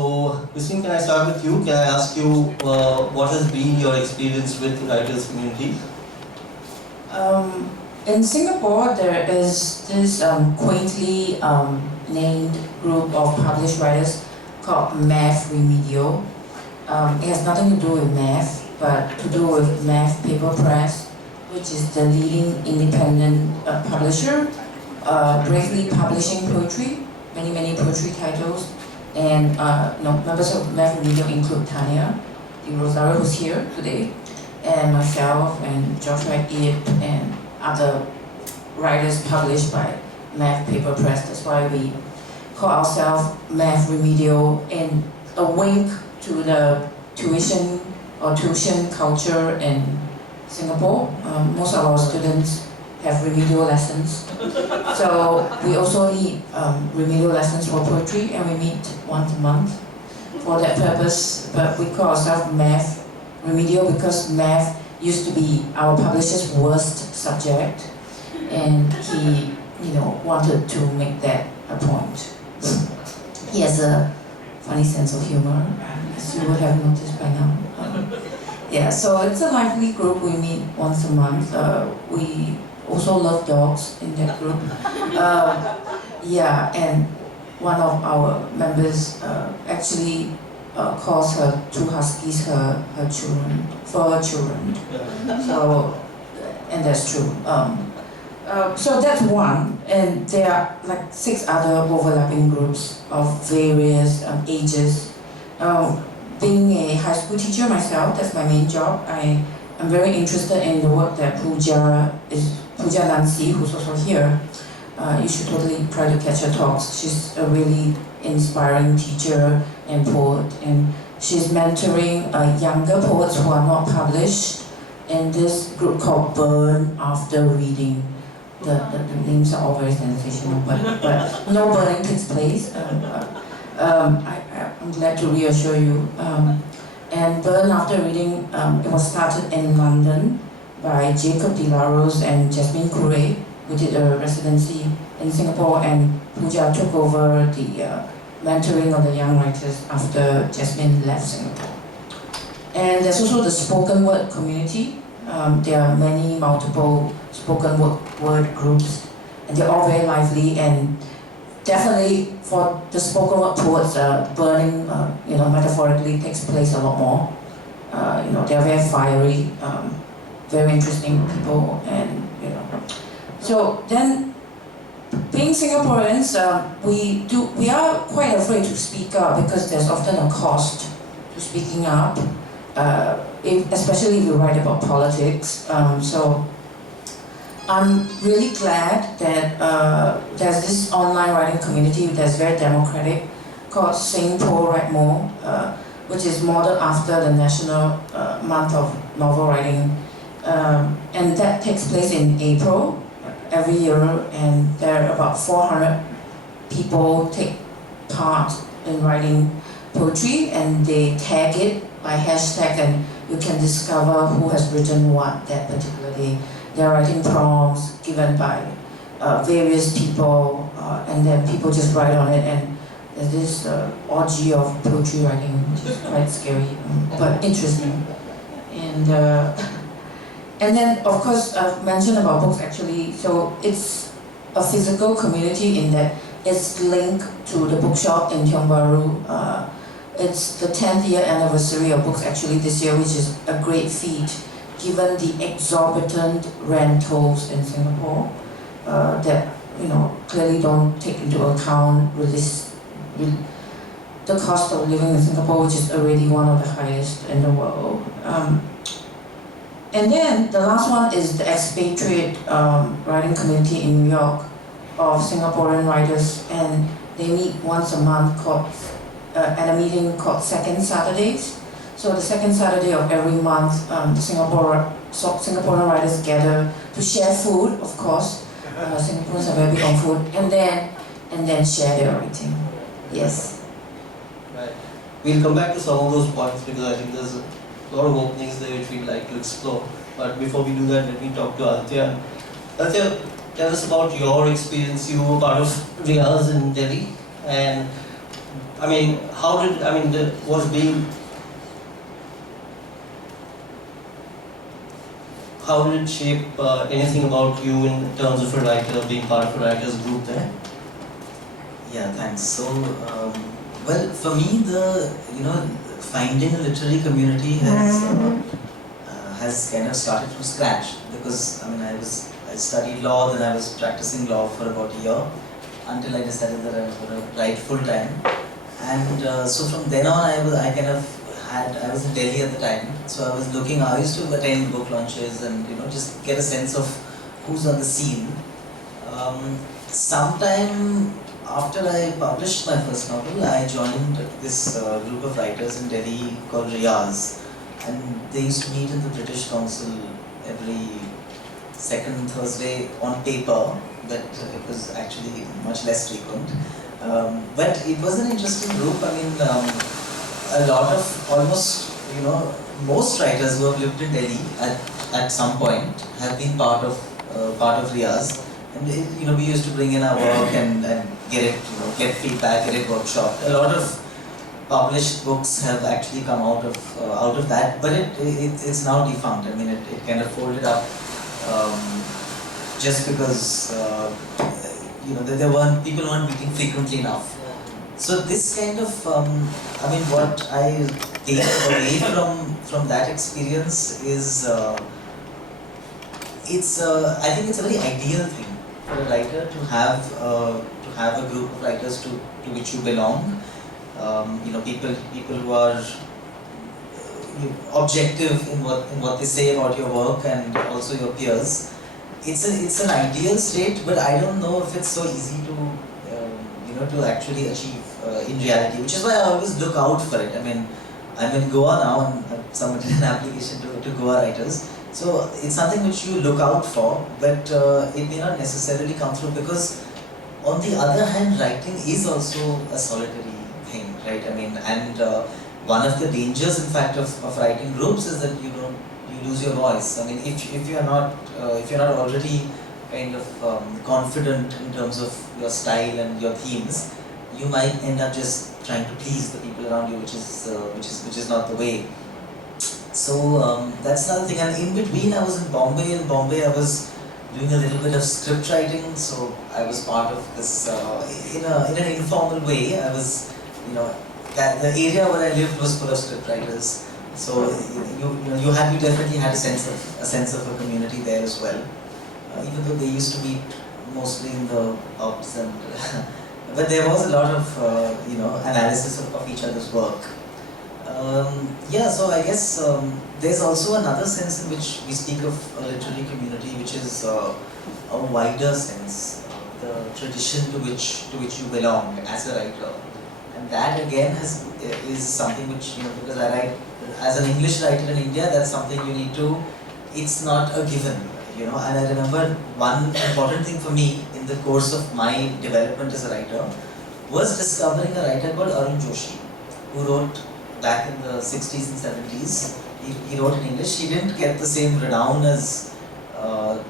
So, Christine, can I start with you? Can I ask you what has been your experience with the writers community? In Singapore, there is this quaintly named group of published writers called Math Remedial. It has nothing to do with math, but to do with Math Paper Press, which is the leading independent publisher, bravely publishing poetry, many poetry titles. And members of Math Remedial include Tanya, the Rosario who's here today, and myself, and Joshua Ip, and other writers published by Math Paper Press. That's why we call ourselves Math Remedial, in a wink to the tuition culture in Singapore. Most of our students have remedial lessons. So we also need remedial lessons for poetry, and we meet once a month for that purpose. But we call ourselves Math Remedial because math used to be our publisher's worst subject, and he, wanted to make that a point. He has a funny sense of humor, as you would have noticed by now. Yeah, so it's a lively group. We meet once a month. We also love dogs in that group. And one of our members actually calls her two huskies her children, fur children. So, and that's true. So that's one, and there are like 6 other overlapping groups of various ages. Being a high school teacher myself, that's my main job. I am very interested in the work that Pooja Nancy, who's also here. You should totally try to catch her talks. She's a really inspiring teacher and poet, and she's mentoring younger poets who are not published in this group called Burn After Reading. The names are all very sensational, but no burning takes place. I'm glad to reassure you. And Burn After Reading, it was started in London by Jacob De La Rose and Jasmine Couret, who did a residency in Singapore, and Pooja took over the mentoring of the young writers after Jasmine left Singapore. And there's also the spoken word community. There are multiple spoken word groups, and they're all very lively, and definitely for the spoken word poets, burning, metaphorically takes place a lot more. They're very fiery, very interesting people, and So then, being Singaporeans, we are quite afraid to speak up because there's often a cost to speaking up, especially if you write about politics. So I'm really glad that there's this online writing community that's very democratic called Singapore Write More, which is modeled after the National Month of Novel Writing. And that takes place in April every year, and there are about 400 people take part in writing poetry, and they tag it by hashtag, and you can discover who has written what that particular day. They're writing prompts given by various people, and then people just write on it, and there's this orgy of poetry writing, which is quite scary, but interesting. And then, of course, I've mentioned about books actually, so it's a physical community in that it's linked to the bookshop in Tiong Bahru. It's the 10th year anniversary of books actually this year, which is a great feat given the exorbitant rentals in Singapore that clearly don't take into account the cost of living in Singapore, which is already one of the highest in the world. And then the last one is the expatriate writing community in New York of Singaporean writers, and they meet once a month at a meeting called Second Saturdays. So the second Saturday of every month, the Singaporean writers gather to share food, of course. Singaporeans are very big on food, and then share their writing. Yes. Right. We'll come back to some of those points because I think there's a lot of openings there which we'd like to explore. But before we do that, let me talk to Aditya. Aditya, tell us about your experience. You were part of Riyaz in Delhi, and I mean, how did, I mean, was being, how did it shape anything about you in terms of a writer, being part of a writer's group there? Yeah, thanks. So, well, for me, finding a literary community has kind of started from scratch, because I mean, I studied law, then I was practicing law for about a year until I decided that I was going to write full time. And so from then on, I was in Delhi at the time, so I used to attend book launches and just get a sense of who's on the scene. Sometime after I published my first novel, I joined this group of writers in Delhi called Riyaz, and they used to meet in the British Council every second Thursday on paper, but it was actually much less frequent. But it was an interesting group. I mean, a lot of most writers who have lived in Delhi at some point have been part of Riyaz. And we used to bring in our work and get it, get feedback, get it workshopped. A lot of published books have actually come out of that, but it's now defunct. I mean, it kind of folded up just because people weren't meeting frequently enough. So this kind of what I take away from that experience is I think it's a very ideal thing for a writer to have a group of writers to which you belong. People who are objective in what they say about your work, and also your peers. It's an ideal state, but I don't know if it's so easy to actually achieve in reality. Which is why I always look out for it. I mean, I'm in Goa now, and I've submitted an application to Goa writers. So it's something which you look out for, but it may not necessarily come through, because on the other hand, writing is also a solitary thing, right? I mean, and one of the dangers, in fact, of writing groups is that you lose your voice. I mean, if you're not already kind of confident in terms of your style and your themes, you might end up just trying to please the people around you, which is not the way. So that's another thing. And in between, I was in Bombay. In Bombay, I was doing a little bit of script writing, so I was part of this in an informal way. I was, the area where I lived was full of script writers. So you definitely had a sense of a community there as well. Even though they used to meet mostly in the pubs, and but there was a lot of analysis of each other's work. So I guess there's also another sense in which we speak of a literary community, which is a wider sense, the tradition to which you belong as a writer, and that again is something which because I write as an English writer in India, that's something you need to. It's not a given, And I remember one important thing for me in the course of my development as a writer was discovering a writer called Arun Joshi, who wrote back in the 60s and 70s. He wrote in English. He didn't get the same renown as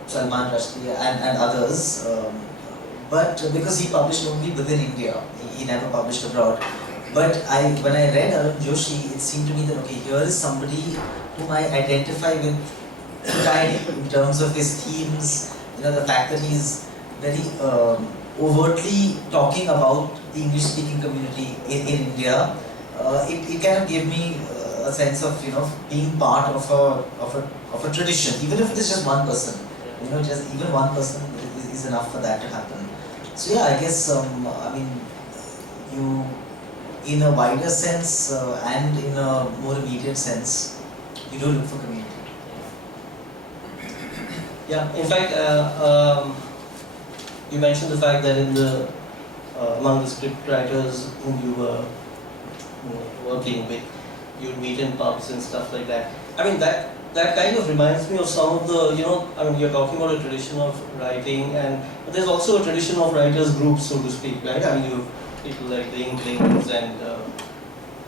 Salman Rushdie and others, but because he published only within India, he never published abroad. But when I read Arun Joshi, it seemed to me that okay, here is somebody whom I identify with entirely in terms of his themes. The fact that he's very overtly talking about the English-speaking community in India. It kind of gave me a sense of being part of a tradition, even if it is just one person. Just even one person is enough for that to happen. So yeah, I guess you, in a wider sense and in a more immediate sense, you do look for community. Yeah, in fact, you mentioned the fact that in the among the script writers whom you were working with, you'd meet in pubs and stuff like that. I mean, that kind of reminds me of some of the, you're talking about a tradition of writing, but there's also a tradition of writers groups, so to speak, right? I mean, you have people like the Inklings and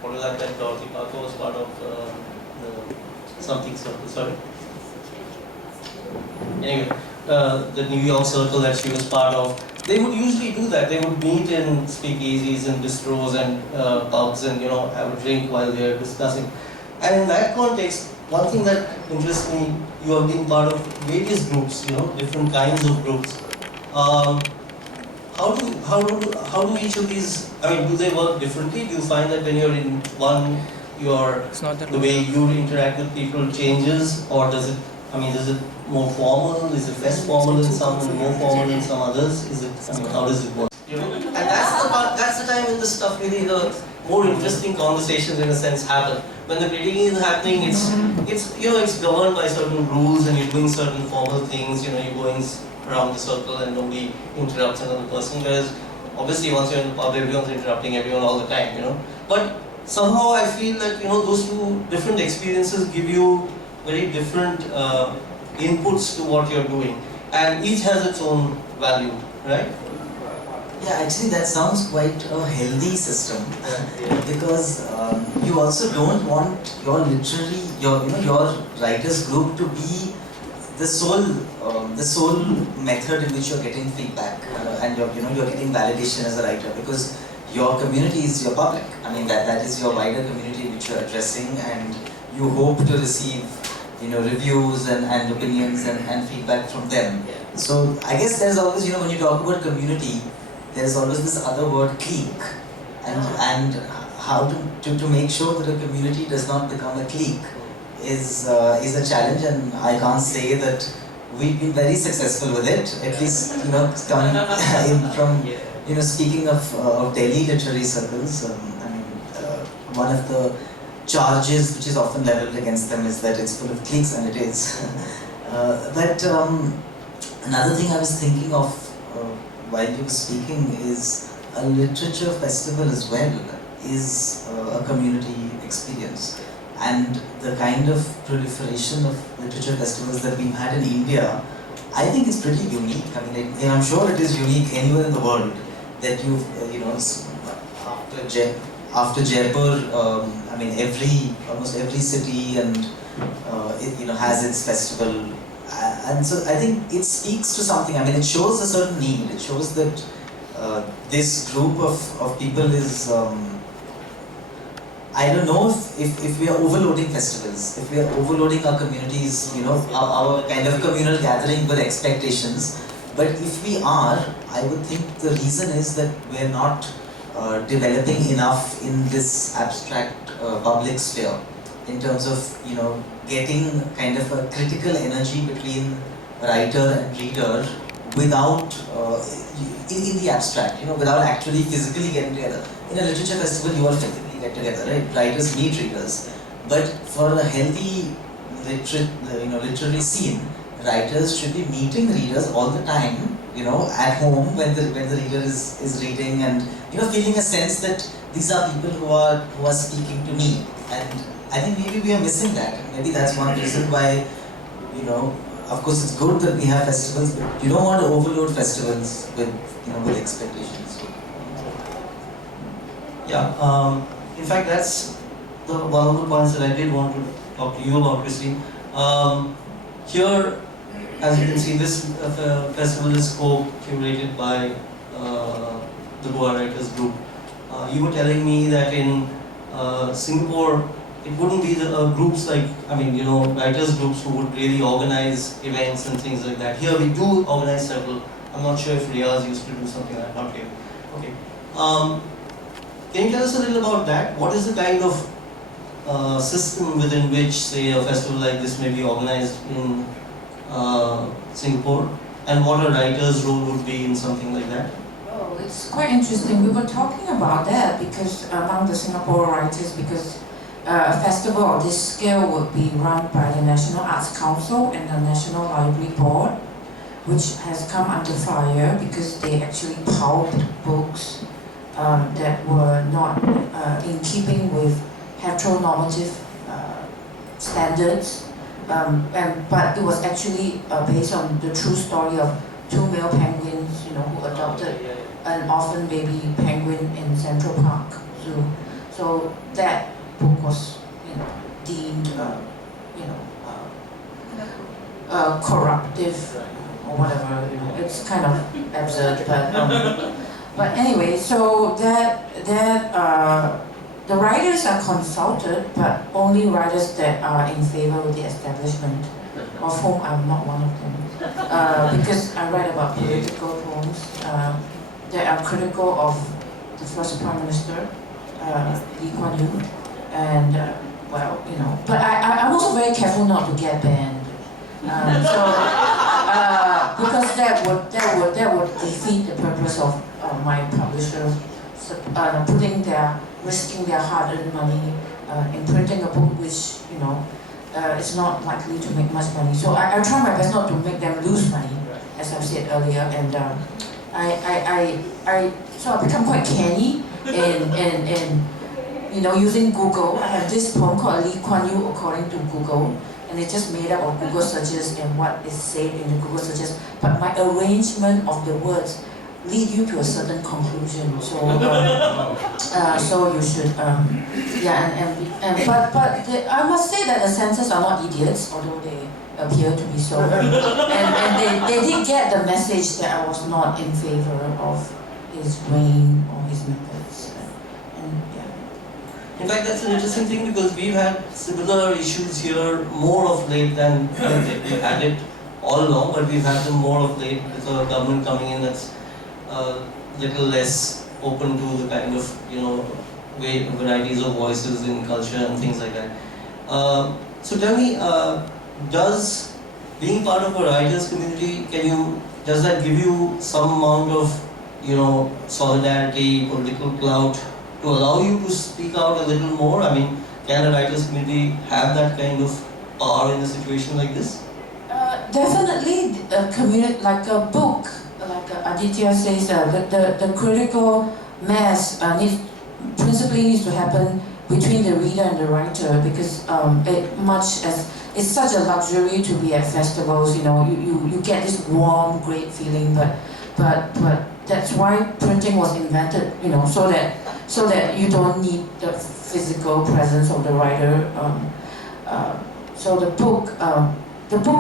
what was that Dorothy Parker was part of the something circle, sorry. Anyway, the New York Circle that she was part of. they would usually do that. They would meet in speakeasies and bistros and pubs and have a drink while they're discussing. And in that context, one thing that interests me, you have been part of various groups, different kinds of groups. How do each of these? I mean, do they work differently? Do you find that when you're in one, the way you interact with people changes, or does it? I mean, is it more formal? Is it less formal in some and more formal in some others? Is it? I mean, how does it work? And that's the part. That's the time when the stuff really the more interesting conversations in a sense happen. When the critiquing is happening, it's governed by certain rules and you're doing certain formal things. You're going around the circle and nobody interrupts another person. Whereas obviously once you're in the pub, everyone's interrupting everyone all the time. But somehow I feel that those two different experiences give you very different inputs to what you're doing, and each has its own value, right? Yeah, actually that sounds quite a healthy system because you also don't want your writers group to be the sole method in which you're getting feedback and you're getting validation as a writer, because your community is your public. I mean that is your wider community which you're addressing, and you hope to receive reviews and opinions and feedback from them. So I guess there's always when you talk about community, there's always this other word, clique, and how to make sure that a community does not become a clique is a challenge, and I can't say that we've been very successful with it. At least coming in from speaking of Delhi literary circles, one of the charges which is often leveled against them is that it's full of cliques, and it is. But another thing I was thinking of while you were speaking is a literature festival as well is a community experience, and the kind of proliferation of literature festivals that we've had in India, I think it's pretty unique. I mean, I'm sure it is unique anywhere in the world that you've after Jaipur, almost every city and has its festival. And so I think it speaks to something. I mean, it shows a certain need. It shows that this group of people is, I don't know if we are overloading festivals, if we are overloading our communities, our kind of communal gathering with expectations. But if we are, I would think the reason is that we're not developing enough in this abstract public sphere in terms of getting kind of a critical energy between writer and reader without in the abstract, without actually physically getting together. In a literature festival, you all physically get together, right? Writers meet readers, but for a healthy literary scene, writers should be meeting readers all the time, at home when the reader is reading, and feeling a sense that these are people who are speaking to me. And I think maybe we are missing that. Maybe that's one reason why, of course it's good that we have festivals, but you don't want to overload festivals with expectations. Yeah, in fact that's one of the points that I did want to talk to you about, Christine. Here, as you can see, this festival is co-curated by the Goa Writers Group. You were telling me that in Singapore, it wouldn't be the groups like, writers groups who would really organize events and things like that. Here we do organize several. I'm not sure if Riyaz used to do something like that, not here. Okay. Can you tell us a little about that? What is the kind of system within which, say, a festival like this may be organized in Singapore? And what a writer's role would be in something like that? Oh, it's quite interesting. We were talking about that because among the Singapore writers, because a festival of this scale would be run by the National Arts Council and the National Library Board, which has come under fire because they actually pulped books that were not in keeping with heteronormative standards, but it was actually based on the true story of two male penguins, who adopted an orphan baby penguin in Central Park Zoo. So that book was, deemed, corruptive or whatever. It's kind of absurd, but anyway, so the writers are consulted, but only writers that are in favor with the establishment, of whom I'm not one of them, because I write about political poems that are critical of the first Prime Minister, Lee Kuan Yew, and but I'm also very careful not to get banned. Because that would defeat the purpose of my publisher risking their hard-earned money in printing a book which is not likely to make much money. So I try my best not to make them lose money, as I've said earlier, and so I become quite canny in using Google. I have this poem called Lee Kuan Yew according to Google, and it's just made up of Google searches and what is said in the Google searches. But my arrangement of the words lead you to a certain conclusion. So, so you should, but I must say that the censors are not idiots, although they appear to be so. And they did get the message that I was not in favor of his reign or his methods. In fact, that's an interesting thing because we've had similar issues here more of late than we've had it all along, but we've had them more of late with the government coming in that's little less open to the kind of varieties of voices in culture and things like that. So tell me, does being part of a writers community, does that give you some amount of solidarity, political clout to allow you to speak out a little more? I mean, can a writers community have that kind of power in a situation like this? Definitely, a community like a book, like Aditya says, the critical mass principally needs to happen between the reader and the writer, because it's such a luxury to be at festivals. You get this warm, great feeling, but that's why printing was invented. So that you don't need the physical presence of the writer. So the book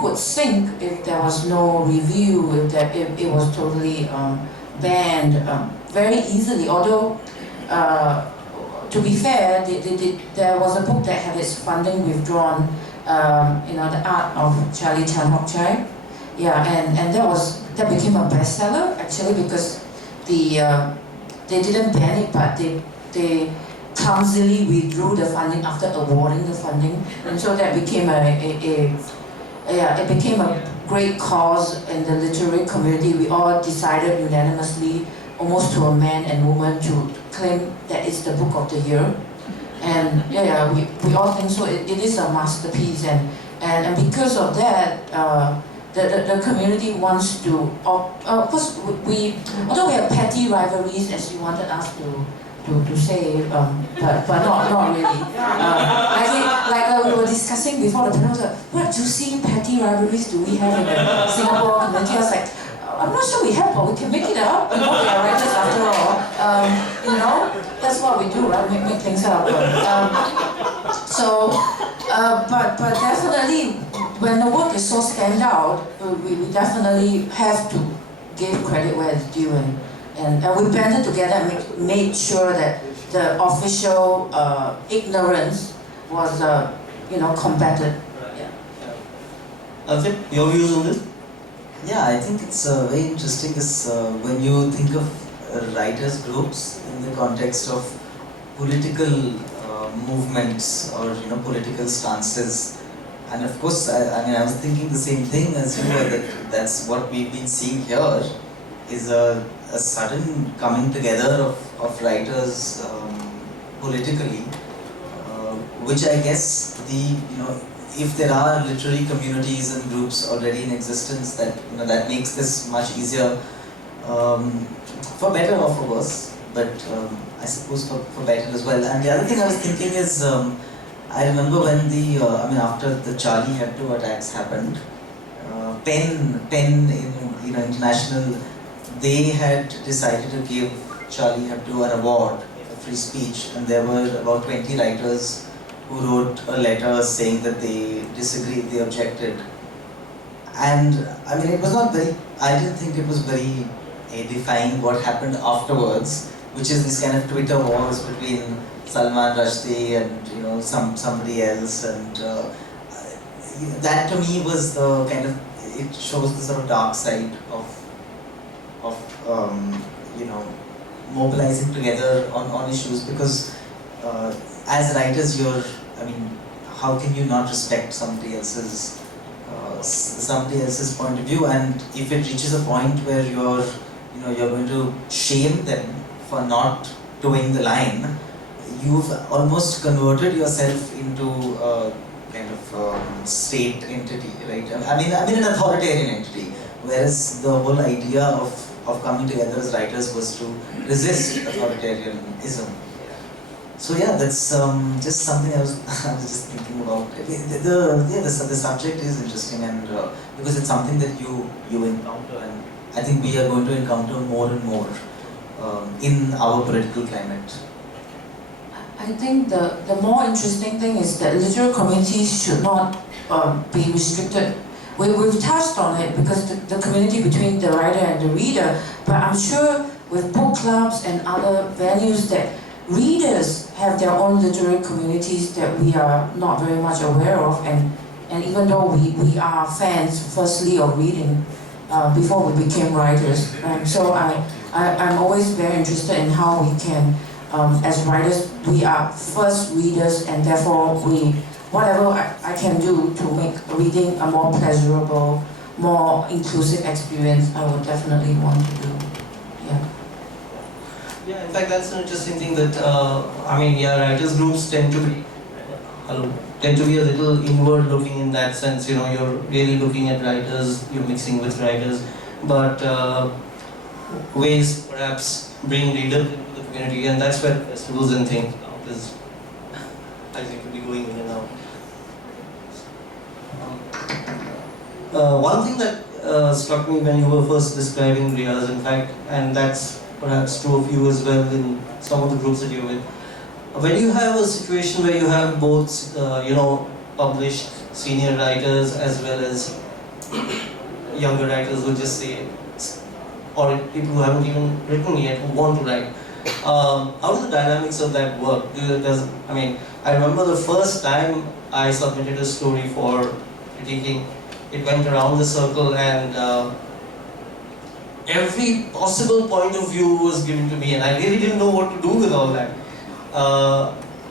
would sink if there was no review, if it was totally banned very easily. Although, to be fair, there was a book that had its funding withdrawn. The Art of Charlie Chan Hock Chai. Yeah, and that became a bestseller actually because they didn't ban it, but they clumsily withdrew the funding after awarding the funding, and so that became it became a great cause in the literary community. We all decided unanimously, almost to a man and woman, to claim that it's the book of the year, and we all think so. It is a masterpiece, and because of that. The community wants to, of course, although we have petty rivalries, as you wanted us to say, but not really. We were discussing before the panel, what juicy petty rivalries do we have in the Singapore community? I was like, I'm not sure we have, but we can make it up. We are writers after all. That's what we do, right? Make things up. But definitely, when the work is so stand out, we definitely have to give credit where it's due, and we banded together and made sure that the official ignorance was, combated. Aditya, your views on this? Yeah, I think it's very interesting because when you think of writers groups in the context of political movements or political stances, and of course I was thinking the same thing as you were, that's what we've been seeing here is a sudden coming together of writers politically, which I guess if there are literary communities and groups already in existence, that makes this much easier, for better or for worse, but I suppose for better as well. And the other thing I was thinking is, I remember when after the Charlie Hebdo attacks happened, PEN International, they had decided to give Charlie Hebdo an award for free speech, and there were about 20 writers who wrote a letter saying that they disagreed, they objected. And I mean, it was not very, I didn't think it was very edifying what happened afterwards, which is this kind of Twitter wars between Salman Rushdie and somebody else, and that to me was the kind of, it shows the sort of dark side of mobilizing together on issues, because as writers I mean, how can you not respect somebody else's point of view? And if it reaches a point where you're going to shame them for not doing the line, you've almost converted yourself into a kind of state entity, right? I mean an authoritarian entity, whereas the whole idea of coming together as writers was to resist authoritarianism. So yeah, that's just something I was just thinking about. The subject is interesting, and because it's something that you encounter, and I think we are going to encounter more and more in our political climate. I think the more interesting thing is that literary communities should not be restricted. We've touched on it because the community between the writer and the reader, but I'm sure with book clubs and other venues that readers have their own literary communities that we are not very much aware of, and even though we are fans firstly of reading before we became writers. So I'm always very interested in how we can, as writers, we are first readers, and therefore whatever I can do to make reading a more pleasurable, more inclusive experience, I would definitely want to do. Yeah, in fact, that's an interesting thing that, writers groups tend to be a little inward looking in that sense. You're really looking at writers, you're mixing with writers, but ways perhaps bring readers into the community, and that's where festivals and things count, is I think to be going in and out. One thing that struck me when you were first describing Riyaz, in fact, and that's perhaps true of you as well in some of the groups that you're with. When you have a situation where you have both, published senior writers as well as younger writers who just say, or people who haven't even written yet who want to write, how do the dynamics of that work? I remember the first time I submitted a story for critiquing, it went around the circle, and every possible point of view was given to me, and I really didn't know what to do with all that.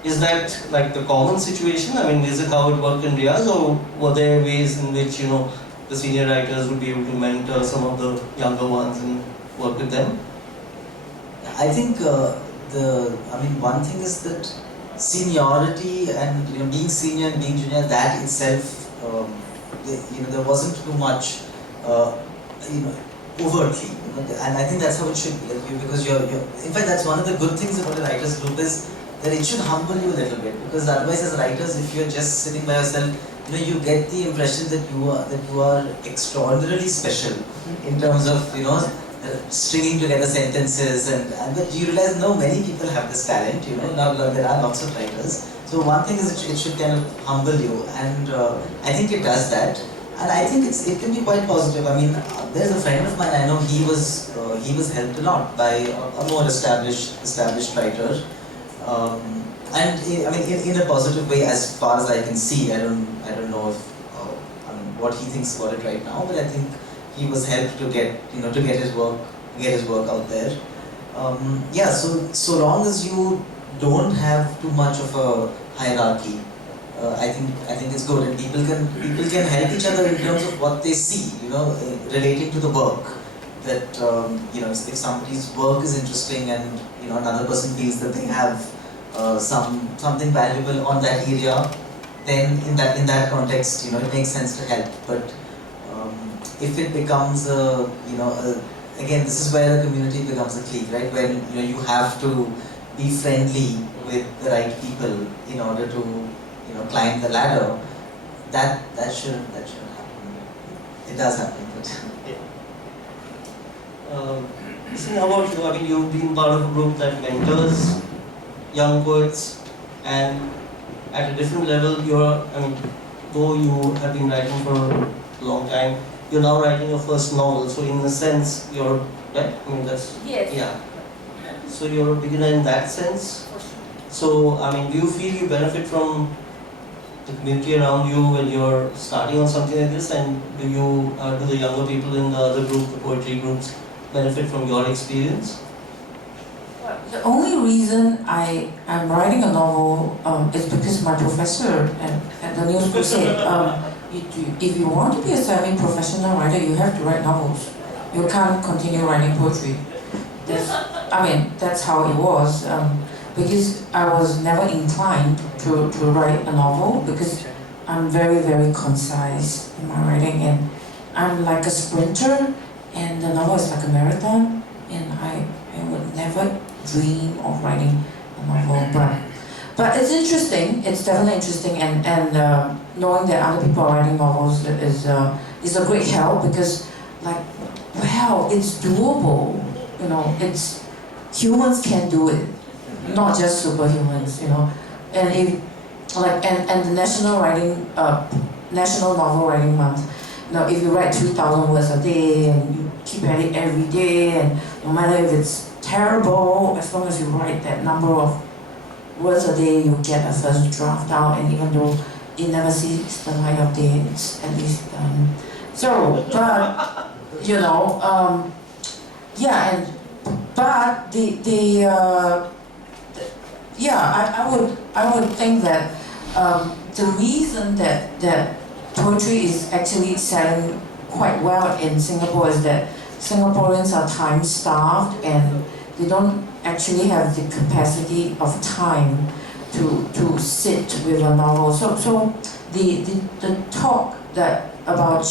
Is that like the common situation? Is it how it worked in Riyaz, or were there ways in which the senior writers would be able to mentor some of the younger ones and work with them? I think one thing is that seniority and being senior and being junior, that itself, there wasn't too much overtly, and I think that's how it should be. Because you're in fact, that's one of the good things about a writers group, is that it should humble you a little bit. Because otherwise, as writers, if you're just sitting by yourself, you get the impression that you are extraordinarily special in terms of stringing together sentences, and but you realize no, many people have this talent. Now there are lots of writers. So one thing is it should kind of humble you, and I think it does that. And I think it can be quite positive. There's a friend of mine, I know he was helped a lot by a more established writer, and in a positive way, as far as I can see. I don't know if what he thinks about it right now, but I think he was helped to get his work out there. So long as you don't have too much of a hierarchy, I think it's good, and people can help each other in terms of what they see, relating to the work. That if somebody's work is interesting, and another person feels that they have something valuable on that area, then in that context, it makes sense to help. But if it becomes again, this is where the community becomes a clique, right? When you have to be friendly with the right people in order to climb the ladder. That shouldn't happen. It does happen, but Listen, how about you? You've been part of a group that mentors young poets, and at a different level, though you have been writing for long time. You're now writing your first novel, so in a sense, you're right. I mean, that's Yes. yeah. So you're a beginner in that sense. So I mean, do you feel you benefit from the community around you when you're starting on something like this, and do the younger people in the other group, the poetry groups, benefit from your experience? The only reason I'm writing a novel is because my professor at the new school said, if you want to be a semi-professional writer, you have to write novels. You can't continue writing poetry. That's how it was. Because I was never inclined to write a novel because I'm very, very concise in my writing, and I'm like a sprinter, and the novel is like a marathon, and I would never dream of writing a novel. But it's interesting, it's definitely interesting, and knowing that other people are writing novels is a great help because, like, wow, it's doable, it's humans can do it. Not just superhumans, and and the National Novel Writing Month. If you write 2,000 words a day and you keep at it every day, and no matter if it's terrible, as long as you write that number of words a day, you get a first draft out, and even though it never sees the light of day, it's at least done. So, but I would think that the reason that poetry is actually selling quite well in Singapore is that Singaporeans are time-starved and they don't actually have the capacity of time to sit with a novel. So the talk about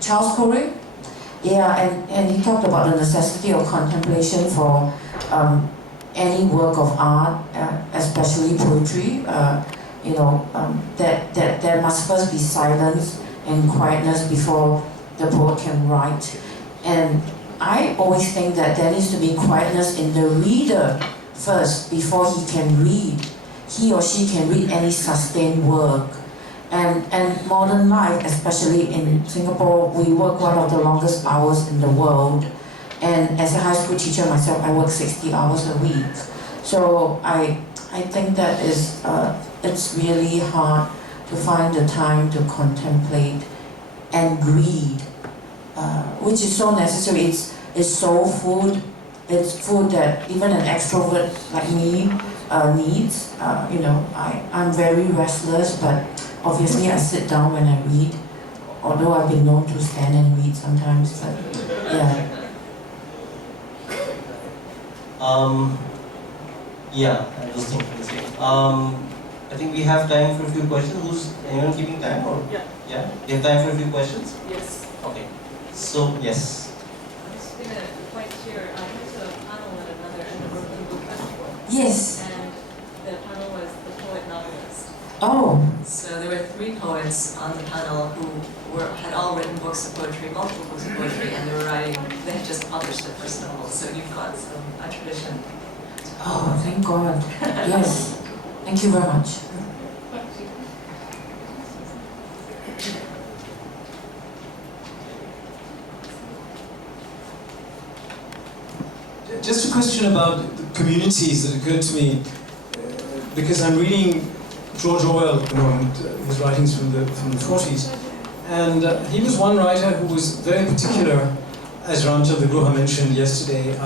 Charles Corey, and he talked about the necessity of contemplation for any work of art, especially poetry. That there must first be silence and quietness before the poet can write. And I always think that there needs to be quietness in the reader first before he or she can read any sustained work. And modern life, especially in Singapore, we work one of the longest hours in the world. And as a high school teacher myself, I work 60 hours a week. So I think that it's really hard to find the time to contemplate and read, which is so necessary. It's soul food. It's food that even an extrovert like me needs. I'm very restless, but obviously I sit down when I read, although I've been known to stand and read sometimes, but yeah. I was thinking the same. I think we have time for a few questions. Anyone keeping time? Or? Yeah? You have time for a few questions? Yes. Okay. So, yes. I'm just going to point here. I went to a panel at another Aniruddha book festival. Yes. And the panel was the poet novelist. Oh. So there were 3 poets on the panel who had all written books of poetry, multiple books of poetry, and they had just published their first novel. So you've got a tradition. Oh, thank God. Yes. Thank you very much. Just a question about the communities that occurred to me, because I'm reading George Orwell at the moment, his writings from the 40s, and he was one writer who was very particular, as Ramchandra Guha mentioned yesterday,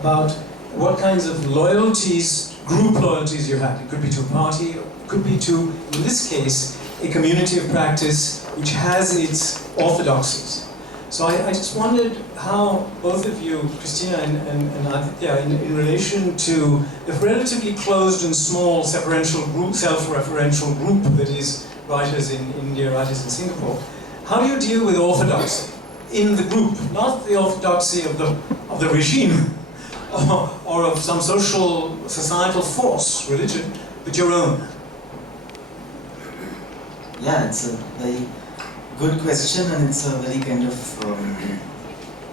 about what kinds of loyalties, group loyalties you had. It could be to a party, or it could be to, in this case, a community of practice which has its orthodoxies. So I just wondered how both of you, Christina and Aditya, in relation to the relatively closed and small self-referential group that is writers in India, writers in Singapore, how do you deal with orthodoxy in the group? Not the orthodoxy of the regime, or of some societal force, religion, but your own. Yeah, it's a very good question, and it's a very kind of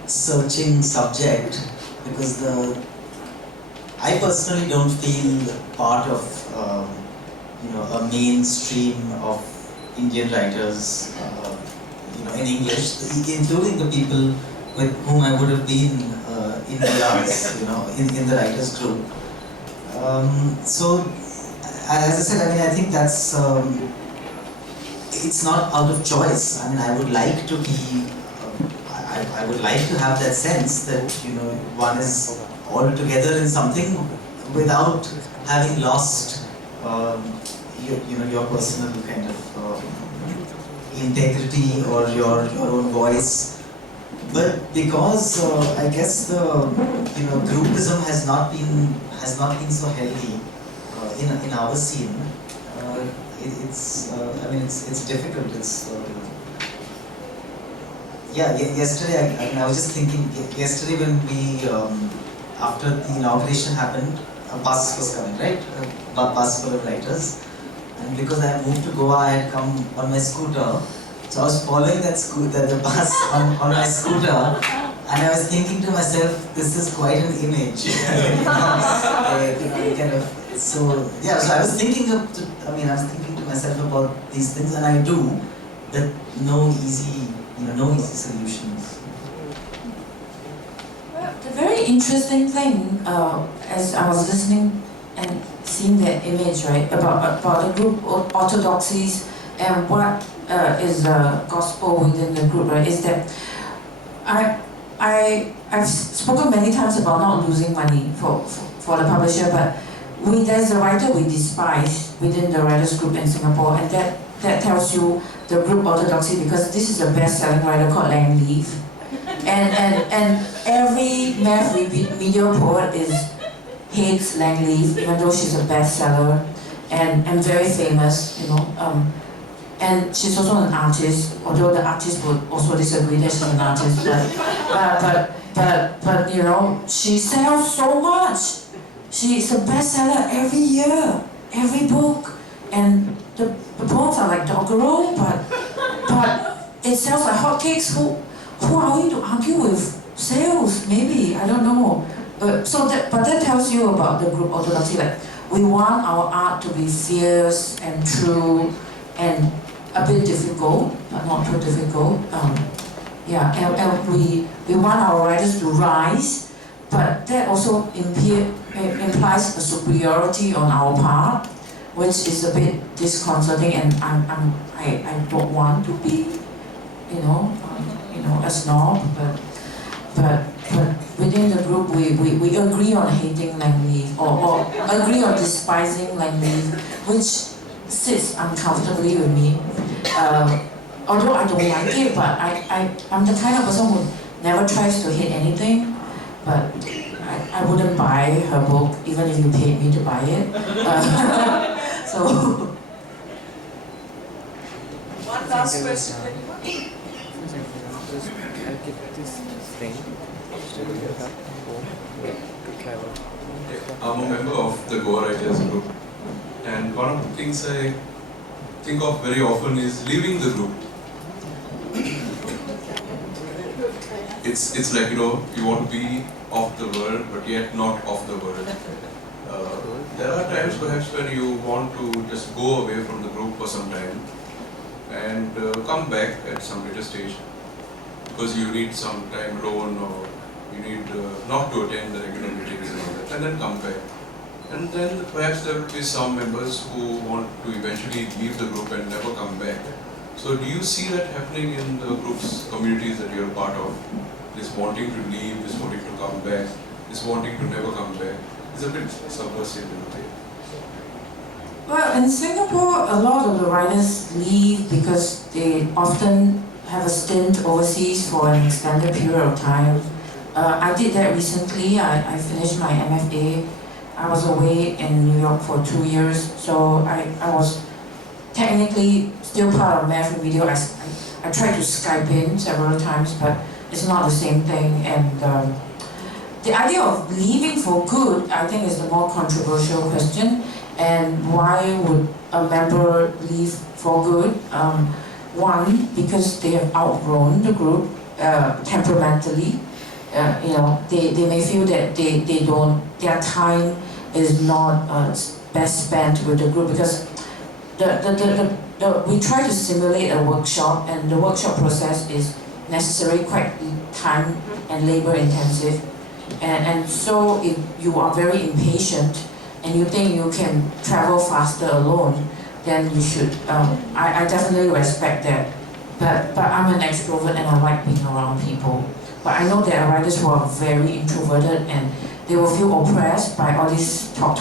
searching subject, because I personally don't feel part of a mainstream of Indian writers, in English, including the people with whom I would have been in class, in the writers group. So, as I said, I think that's it's not out of choice. I would like to be. I would like to have that sense that one is all together in something without having lost your personal kind of integrity or your own voice. But because I guess the groupism has not been so healthy in our scene, it's difficult. Yesterday I was just thinking. Yesterday when we after the inauguration happened, a bus was coming, right? A bus full of writers. And because I moved to Goa, I had come on my scooter. So I was following the bus on my scooter, and I was thinking to myself, this is quite an image. So I was thinking to myself about these things, and I do, but no easy solutions. Well, the very interesting thing, as I was listening and seeing that image, right, about the group orthodoxies and what is the gospel within the group, right, is that I've spoken many times about not losing money for the publisher, but there's a writer we despise within the writers group in Singapore, and that tells you the group orthodoxy, because this is a best-selling writer called Lang Leaf, and every math media poet hates Lang Leaf, even though she's a bestseller and very famous, and she's also an artist, although the artists would also disagree that she's an artist, but she sells so much. She's a bestseller every year, every book, and the poems are like doggerel, but it sells like hotcakes. Who are we to argue with sales? Maybe, I don't know. But that tells you about the group orthodoxy. Like, we want our art to be fierce and true and a bit difficult, but not too difficult. And we want our writers to rise, but that also implies a superiority on our part, which is a bit disconcerting, and I don't want to be, a snob, but within the group we agree on hating Lang Leaf or agree on despising Lang Leaf, which sits uncomfortably with me. Although I don't like it, but I'm the kind of person who never tries to hate anything, but I wouldn't buy her book even if you paid me to buy it. So. One last question. I'm a member of the Goa Writers Group, and one of the things I think of very often is leaving the group. It's like, you want to be of the world, but yet not of the world. There are times perhaps when you want to just go away from the group for some time and come back at some later stage, because you need some time alone, or you need not to attend the regular meetings and all that, and then come back. And then perhaps there will be some members who want to eventually leave the group and never come back. So do you see that happening in the groups, communities that you're part of? This wanting to leave, this wanting to come back, this wanting to never come back. It's a bit subversive in a way. Well, in Singapore, a lot of the writers leave because they often have a stint overseas for an extended period of time. I did that recently. I finished my MFA. I was away in New York for 2 years, so I was technically still part of Math and Video. I tried to Skype in several times, but it's not the same thing. And the idea of leaving for good, I think, is the more controversial question. And why would a member leave for good? One, because they have outgrown the group temperamentally. They may feel that their time is not best spent with the group, because the we try to simulate a workshop, and the workshop process is necessarily quite time and labor intensive. And so if you are very impatient and you think you can travel faster alone, then you should. I definitely respect that. But I'm an extrovert and I like being around people. But I know there are writers who are very introverted and they will feel oppressed by all this talk,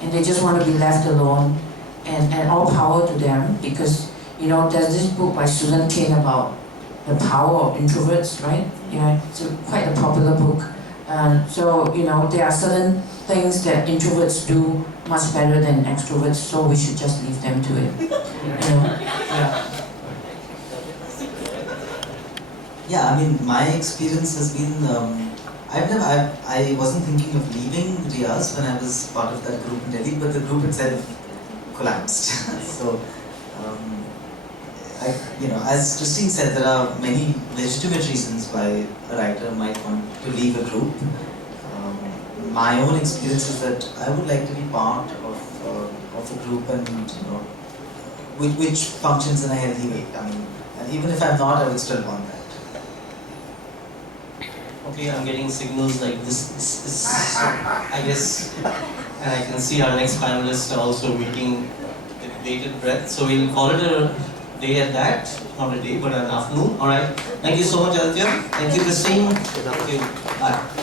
and they just want to be left alone. And all power to them, because there's this book by Susan Cain about the power of introverts, right? Yeah, it's quite a popular book. So there are certain things that introverts do much better than extroverts, so we should just leave them to it. Yeah. Yeah, I mean, my experience has been, I wasn't thinking of leaving Riaz when I was part of that group in Delhi, but the group itself collapsed. So, as Christine said, there are many legitimate reasons why a writer might want to leave a group. My own experience is that I would like to be part of a group and which functions in a healthy way. I mean, and even if I'm not, I would still want that. Okay, I'm getting signals like this so I guess, and I can see our next panelists are also waiting with bated breath. So we'll call it a day at that, not a day, but an afternoon. All right. Thank you so much, Aditya. Thank you, Christine. Thank you. Bye.